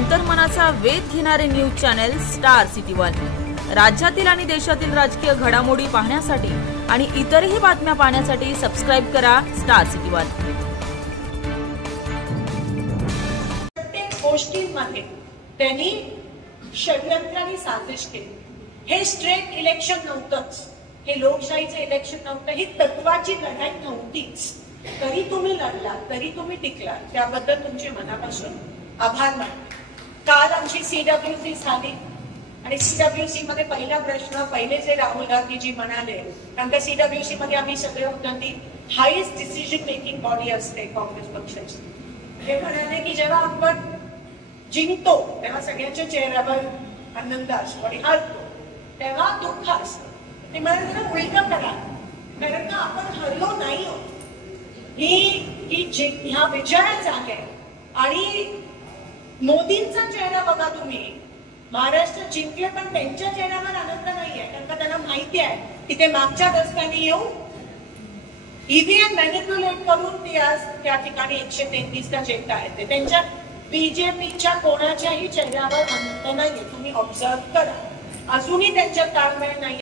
अंतर्मनाचा वेध घेणारे news channel star city one. राज्यातील आणि देशातील राजकीय घडामोडी पाहण्यासाठी आणि इतरही बातम्या पाहण्यासाठी सबस्क्राइब करा स्टार सिटी वन। प्रत्येक गोष्टींमध्ये त्यांनी षड्यंत्राने साजिश केली। हे स्ट्रेट इलेक्शन नव्हतंच, हे लोकशाहीचे इलेक्शन नव्हतं, ही तत्वाची लढाई नव्हतीच। तरी तुम्ही लढला, तरी तुम्ही टिकला, त्याबद्दल तुमचे मनापासून आभार मानते। काल आमची CWC झाली आणि CWC मध्ये पहिला प्रश्न पहिले जे राहुल गांधीजी म्हणाले, कारण का CWC मध्ये आम्ही सगळे होतो ती हायेस्ट डिसिजन मेकिंग बॉडी असते काँग्रेस पक्षाची। हे म्हणाले की जेव्हा आपण जिंकतो तेव्हा सगळ्यांच्या चेहऱ्यावर आनंद असतो आणि हरतो तेव्हा दुःख असतं। ते म्हणाले उलट करा, कारण का आपण हरलो नाही आहोत, ह्या विजयच आहे। आणि मोदींचा चेहरा बघा तुम्ही, महाराष्ट्र जिंकले पण त्यांच्या चेहऱ्यावर आनंद नाहीये, कारण का त्यांना माहिती आहे की ते मागच्या दशकाने येऊन EVM मॅनिप्युलेट करून ते आज त्या ठिकाणी 133 ला जिंकत आहेत। ते त्यांच्या BJPच्या कोणाच्याही चेहऱ्यावर आनंद नाहीये, तुम्ही ऑब्झर्व करा, अजूनही त्यांच्या ताळमेळ नाही।